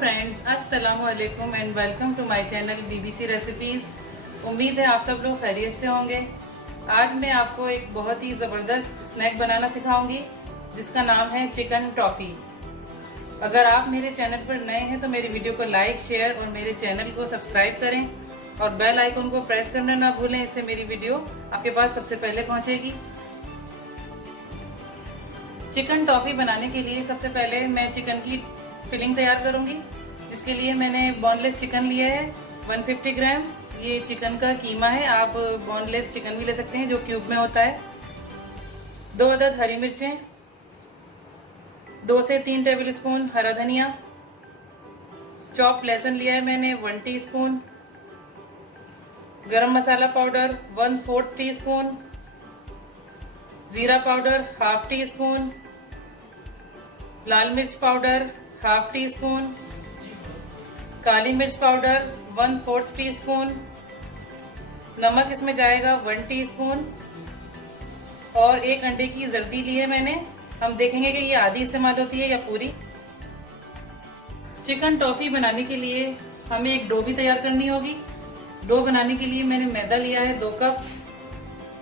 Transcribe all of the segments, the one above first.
Friends, अस्सलाम वालेकुम and welcome to my channel BBC recipes. उम्मीद है आप सब लोग खैरियत से होंगे। आज मैं आपको एक बहुत ही ज़बरदस्त स्नैक बनाना सिखाऊंगी जिसका नाम है चिकन टॉफ़ी। अगर आप मेरे चैनल पर नए हैं तो मेरी वीडियो को लाइक, शेयर और मेरे चैनल को सब्सक्राइब करें और बेल आइकन को प्रेस करना ना भूलें। इससे मेरी वीडियो आपके पास सबसे पहले पहुँचेगी। चिकन टॉफ़ी बनाने के लिए सबसे पहले मैं चिकन की फिलिंग तैयार करूंगी। इसके लिए मैंने बोनलेस चिकन लिया है 150 ग्राम। ये चिकन का कीमा है, आप बोनलेस चिकन भी ले सकते हैं जो क्यूब में होता है। 2 अदद हरी मिर्चें, 2 से 3 टेबल स्पून हरा धनिया, चॉप लहसुन लिया है मैंने 1 टीस्पून, गरम मसाला पाउडर 1/4 टीस्पून, जीरा पाउडर 1/2 टीस्पून, लाल मिर्च पाउडर 1/2 टीस्पून, काली मिर्च पाउडर 1/4 टीस्पून, नमक इसमें जाएगा 1 टीस्पून और 1 अंडे की जर्दी ली है मैंने। हम देखेंगे कि ये आधी इस्तेमाल होती है या पूरी। चिकन टॉफ़ी बनाने के लिए हमें एक डो भी तैयार करनी होगी। डो बनाने के लिए मैंने मैदा लिया है 2 कप,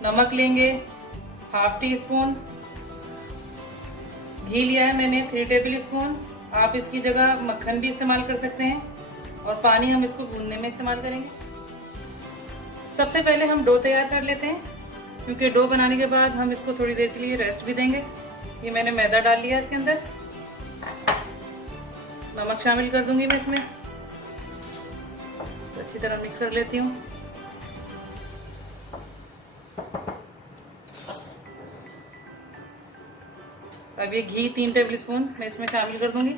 नमक लेंगे 1/2 टीस्पून, घी लिया है मैंने 3 टेबल स्पून। आप इसकी जगह मक्खन भी इस्तेमाल कर सकते हैं और पानी हम इसको गूंदने में इस्तेमाल करेंगे। सबसे पहले हम डो तैयार कर लेते हैं क्योंकि डो बनाने के बाद हम इसको थोड़ी देर के लिए रेस्ट भी देंगे। ये मैंने मैदा डाल लिया इसके अंदर, नमक शामिल कर दूंगी मैं इसमें। इसको अच्छी तरह मिक्स कर लेती हूँ। अब ये घी 3 टेबल स्पून मैं इसमें शामिल कर दूंगी।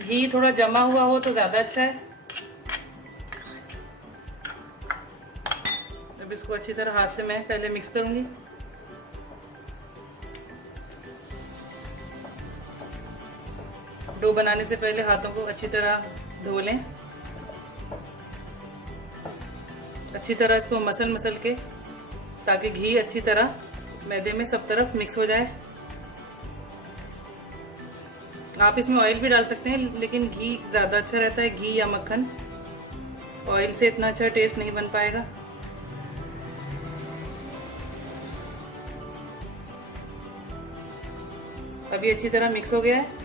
घी थोड़ा जमा हुआ हो तो ज़्यादा अच्छा है। अब इसको अच्छी तरह हाथ से मैं पहले मिक्स करूंगी। डो बनाने से पहले हाथों को अच्छी तरह धो लें। अच्छी तरह इसको मसल के ताकि घी अच्छी तरह मैदे में सब तरफ मिक्स हो जाए। आप इसमें ऑयल भी डाल सकते हैं लेकिन घी ज़्यादा अच्छा रहता है, घी या मक्खन। ऑयल से इतना अच्छा टेस्ट नहीं बन पाएगा। अभी अच्छी तरह मिक्स हो गया है।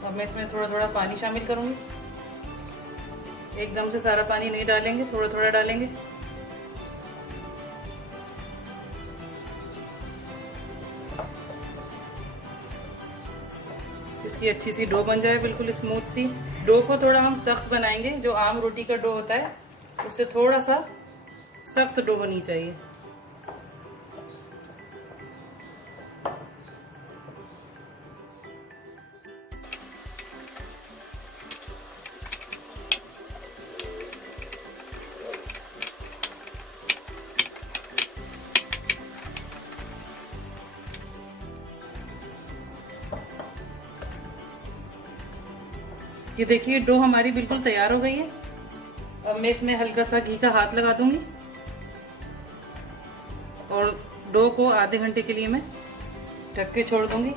अब मैं इसमें थोड़ा थोड़ा पानी शामिल करूंगी। एकदम से सारा पानी नहीं डालेंगे, थोड़ा थोड़ा डालेंगे। इसकी अच्छी सी डो बन जाए, बिल्कुल स्मूथ सी। डो को थोड़ा हम सख्त बनाएंगे, जो आम रोटी का डो होता है उससे थोड़ा सा सख्त डो बनी चाहिए। ये देखिए डो हमारी बिल्कुल तैयार हो गई है। अब मैं इसमें हल्का सा घी का हाथ लगा दूंगी और डो को आधे घंटे के लिए मैं ढक के छोड़ दूंगी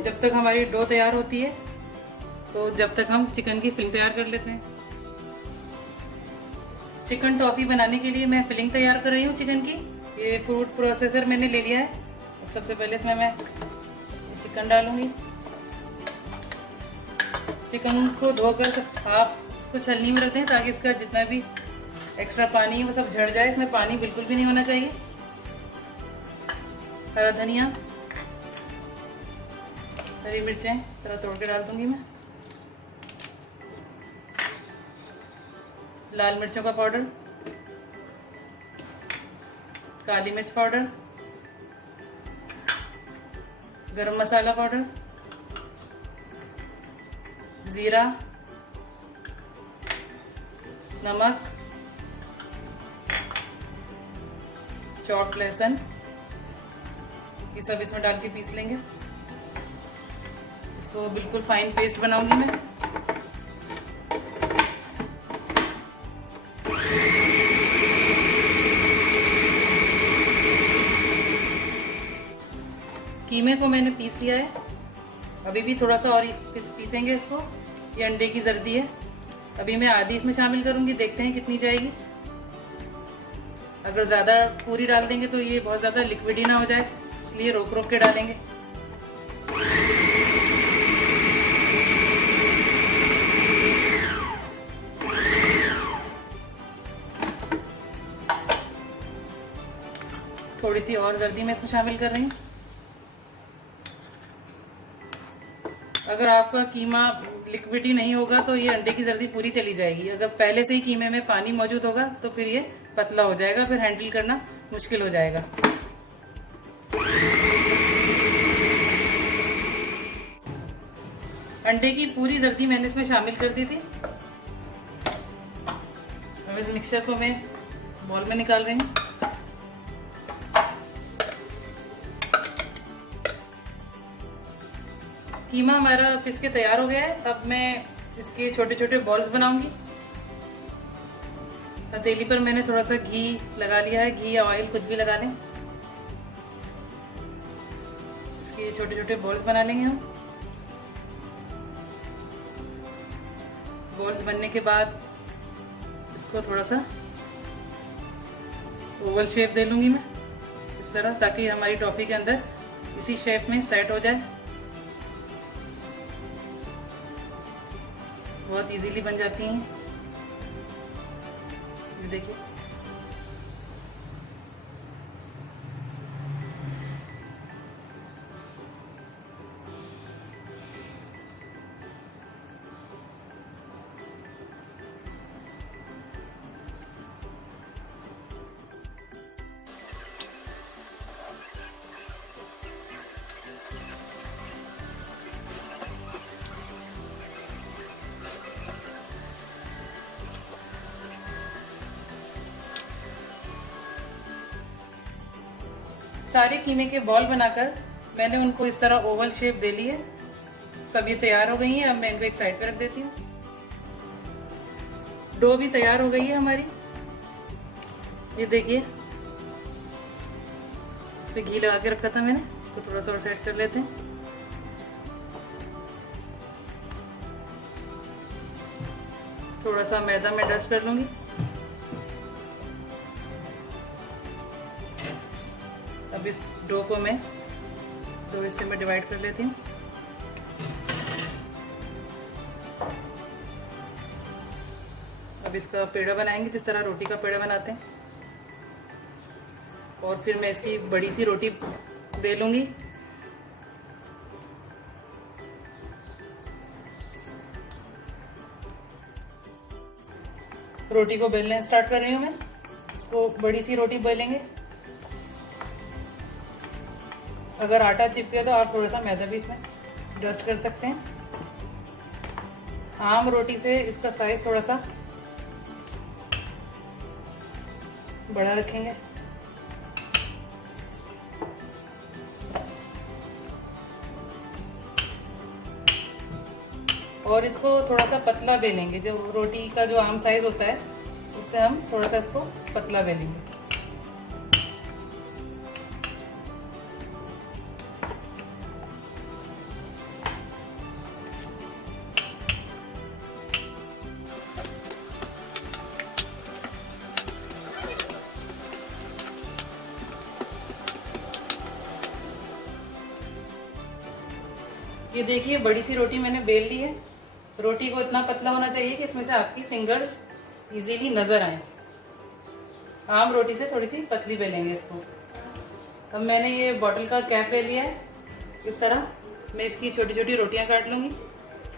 जब तक हमारी डो तैयार होती है। तो जब तक हम चिकन की फिलिंग तैयार कर लेते हैं। चिकन टॉफ़ी बनाने के लिए मैं फिलिंग तैयार कर रही हूँ चिकन की। ये फूड प्रोसेसर मैंने ले लिया है। अब सबसे पहले इसमें मैं चिकन डालूंगी। चिकन को धोकर आप इसको छलनी में रख दें ताकि इसका जितना भी एक्स्ट्रा पानी है वो सब झड़ जाए। इसमें पानी बिल्कुल भी नहीं होना चाहिए। हरा धनिया, हरी मिर्चें इस तरह तोड़ के डाल दूंगी मैं। लाल मिर्चों का पाउडर, काली मिर्च पाउडर, गरम मसाला पाउडर, जीरा, नमक, चॉप लहसुन, ये सब इसमें डाल के पीस लेंगे। इसको बिल्कुल फाइन पेस्ट बनाऊंगी मैं। कीमे को मैंने पीस लिया है। अभी भी थोड़ा सा और पीसेंगे इसको। ये अंडे की जर्दी है, अभी मैं आधी इसमें शामिल करूंगी, देखते हैं कितनी जाएगी। अगर ज़्यादा पूरी डाल देंगे तो ये बहुत ज़्यादा लिक्विड ही ना हो जाए, इसलिए रोक रोक के डालेंगे। थोड़ी सी और जल्दी मैं इसमें शामिल कर रही हूँ। अगर आपका कीमा लिक्विड ही नहीं होगा तो ये अंडे की जल्दी पूरी चली जाएगी। अगर पहले से ही कीमे में पानी मौजूद होगा तो फिर ये पतला हो जाएगा, फिर हैंडल करना मुश्किल हो जाएगा। अंडे की पूरी जर्दी मैंने इसमें शामिल कर दी थी। अब इस मिक्सचर को मैं बॉल में निकाल रही हूँ। कीमा हमारा पिस के तैयार हो गया है। अब मैं इसके छोटे छोटे बॉल्स बनाऊंगी। हथेली पर मैंने थोड़ा सा घी लगा लिया है, घी या ऑयल कुछ भी लगा लें। इसके छोटे छोटे बॉल्स बना लेंगे हम। बॉल्स बनने के बाद इसको थोड़ा सा ओवल शेप दे लूंगी मैं इस तरह, ताकि हमारी टॉफी के अंदर इसी शेप में सेट हो जाए। बहुत इजीली बन जाती हैं, ये देखिए। सारे कीमे के बॉल बनाकर मैंने उनको इस तरह ओवल शेप दे ली है। सब ये तैयार हो गई हैं। अब मैं इनको एक साइड पे रख देती हूँ। डो भी तैयार हो गई है हमारी, ये देखिए। इस पे घी लगा के रखा था मैंने, इसको थोड़ा सा और सेट कर लेते हैं। थोड़ा सा मैदा में डस्ट कर लूंगी। अब इस डो को मैं 2 हिस्से में डिवाइड कर लेती हूँ। अब इसका पेड़ा बनाएंगे जिस तरह रोटी का पेड़ा बनाते हैं। और फिर मैं इसकी बड़ी सी रोटी बेलूंगी। रोटी को बेलने स्टार्ट कर रही हूँ मैं। इसको बड़ी सी रोटी बेलेंगे। अगर आटा चिपके तो आप थोड़ा सा मैदा भी इसमें डस्ट कर सकते हैं। आम रोटी से इसका साइज थोड़ा सा बड़ा रखेंगे। और इसको थोड़ा सा पतला बेलेंगे। जो रोटी का जो आम साइज होता है उससे हम थोड़ा सा इसको पतला बेलेंगे। ये देखिए बड़ी सी रोटी मैंने बेल ली है। रोटी को इतना पतला होना चाहिए कि इसमें से आपकी फिंगर्स इजीली नजर आए। आम रोटी से थोड़ी सी पतली बेलेंगे इसको। अब मैंने ये बॉटल का कैप ले लिया है। इस तरह मैं इसकी छोटी छोटी रोटियां काट लूंगी।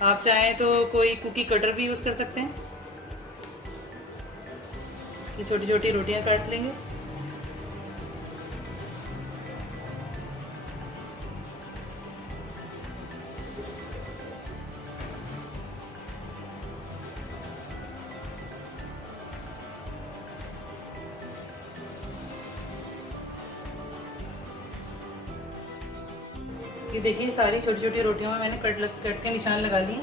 आप चाहें तो कोई कुकी कटर भी यूज कर सकते हैं। इसकी छोटी छोटी रोटियां काट लेंगे। ये देखिए सारी छोटी छोटी रोटियों में मैंने कट के निशान लगा लिए।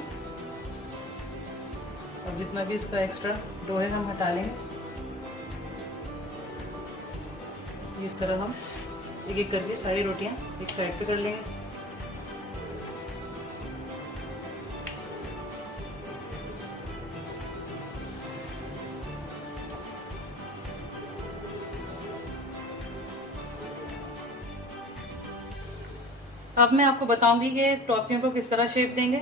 अब जितना भी इसका एक्स्ट्रा डो है हम हटा लेंगे। इस तरह हम एक एक करके सारी रोटियां एक साइड पे कर लेंगे। अब मैं आपको बताऊंगी कि टॉफियों को किस तरह शेप देंगे।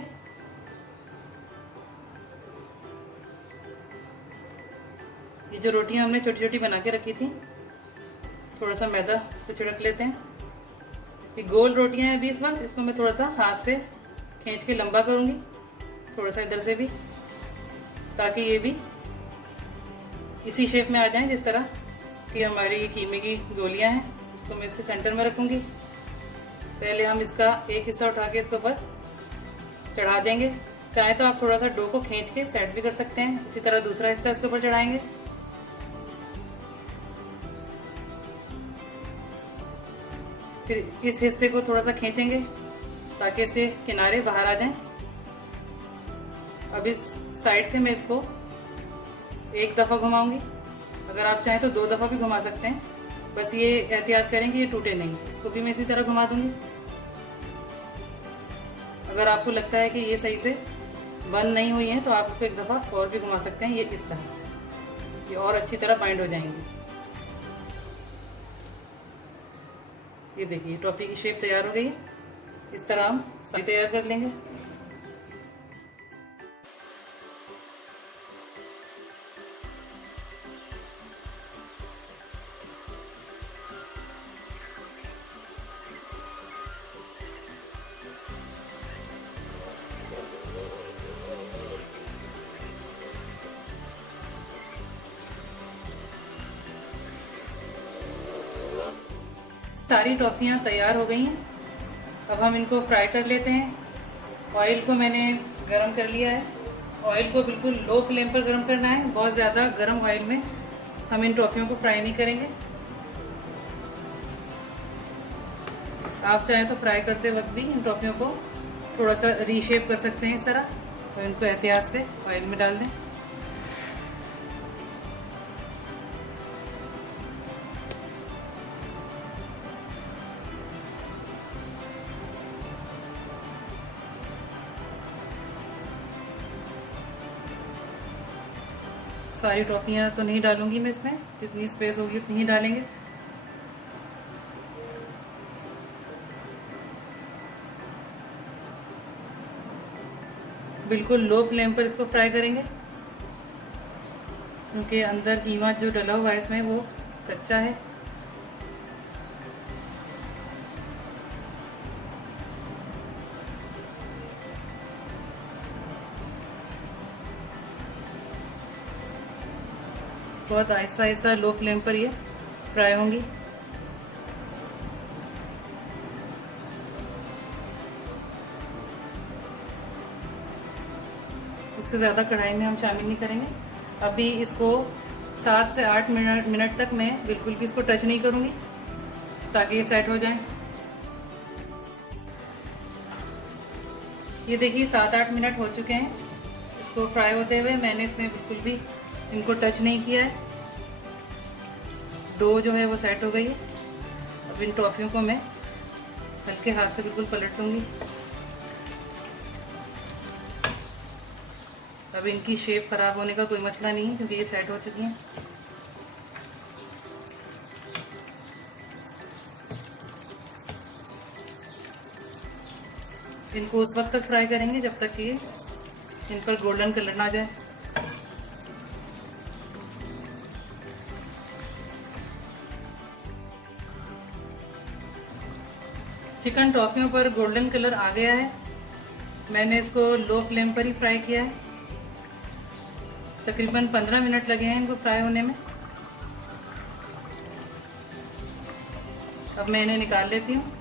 ये जो रोटियां हमने छोटी छोटी बना के रखी थी, थोड़ा सा मैदा इस पर छिड़क लेते हैं। ये गोल रोटियां हैं 20 वक्त, इसको मैं थोड़ा सा हाथ से खींच के लंबा करूंगी, थोड़ा सा इधर से भी, ताकि ये भी इसी शेप में आ जाएं जिस तरह कि हमारी कीमे की गोलियां हैं। इसको मैं इसके सेंटर में रखूंगी। पहले हम इसका एक हिस्सा उठा के इसके ऊपर चढ़ा देंगे। चाहे तो आप थोड़ा सा डो को खींच के सेट भी कर सकते हैं। इसी तरह दूसरा हिस्सा इसके ऊपर चढ़ाएंगे। फिर इस हिस्से को थोड़ा सा खींचेंगे ताकि इससे किनारे बाहर आ जाएं। अब इस साइड से मैं इसको एक दफ़ा घुमाऊंगी। अगर आप चाहें तो 2 दफ़ा भी घुमा सकते हैं, बस ये एहतियात करें कि ये टूटे नहीं। इसको भी मैं इसी तरह घुमा दूंगी। अगर आपको लगता है कि ये सही से बंद नहीं हुई है तो आप इसको एक दफ़ा और भी घुमा सकते हैं। ये इस तरह, ये और अच्छी तरह बाइंड हो जाएंगी। ये देखिए टॉफी की शेप तैयार हो गई है। इस तरह हम सारी तैयार कर लेंगे। सारी टॉफियाँ तैयार हो गई हैं। अब हम इनको फ्राई कर लेते हैं। ऑयल को मैंने गरम कर लिया है। ऑयल को बिल्कुल लो फ्लेम पर गरम करना है। बहुत ज़्यादा गरम ऑयल में हम इन टॉफियों को फ्राई नहीं करेंगे। आप चाहें तो फ्राई करते वक्त भी इन टॉफियों को थोड़ा सा रीशेप कर सकते हैं इस तरह। तो इनको एहतियात से ऑयल में डाल दें। सारी टॉफियाँ तो नहीं डालूंगी मैं इसमें, जितनी स्पेस होगी उतनी ही डालेंगे। बिल्कुल लो फ्लेम पर इसको फ्राई करेंगे, क्योंकि अंदर कीमा जो डला हुआ है इसमें वो कच्चा है। बहुत आहिस्ता आहिस्ता लो फ्लेम पर ये फ्राई होंगी। इससे ज़्यादा कढ़ाई में हम शामिल नहीं करेंगे। अभी इसको 7 से 8 मिनट तक मैं बिल्कुल भी इसको टच नहीं करूँगी, ताकि ये सेट हो जाए। ये देखिए 7-8 मिनट हो चुके हैं इसको फ्राई होते हुए। मैंने इसमें बिल्कुल भी इनको टच नहीं किया है। डो जो है वो सेट हो गई है। अब इन टॉफियों को मैं हल्के हाथ से बिल्कुल पलट लूँगी। अब इनकी शेप खराब होने का कोई मसला नहीं है, क्योंकि ये सेट हो चुकी हैं। इनको उस वक्त तक फ्राई करेंगे जब तक कि इन पर गोल्डन कलर ना जाए। चिकन टॉफियों पर गोल्डन कलर आ गया है। मैंने इसको लो फ्लेम पर ही फ्राई किया है। तकरीबन 15 मिनट लगे हैं इनको फ्राई होने में। अब मैं इन्हें निकाल लेती हूँ।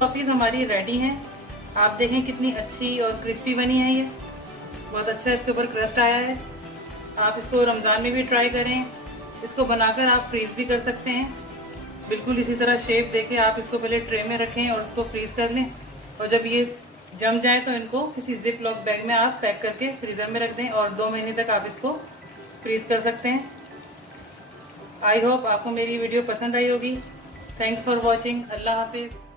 टॉफीज हमारी रेडी हैं। आप देखें कितनी अच्छी और क्रिस्पी बनी है। ये बहुत अच्छा इसके ऊपर क्रस्ट आया है। आप इसको रमज़ान में भी ट्राई करें। इसको बनाकर आप फ्रीज़ भी कर सकते हैं। बिल्कुल इसी तरह शेप देके आप इसको पहले ट्रे में रखें और इसको फ्रीज़ कर लें, और जब ये जम जाए तो इनको किसी जिप लॉक बैग में आप पैक करके फ्रीज़र में रख दें और 2 महीने तक आप इसको फ्रीज़ कर सकते हैं। आई होप आपको मेरी वीडियो पसंद आई होगी। Thanks for watching. अल्लाह हाफिज़।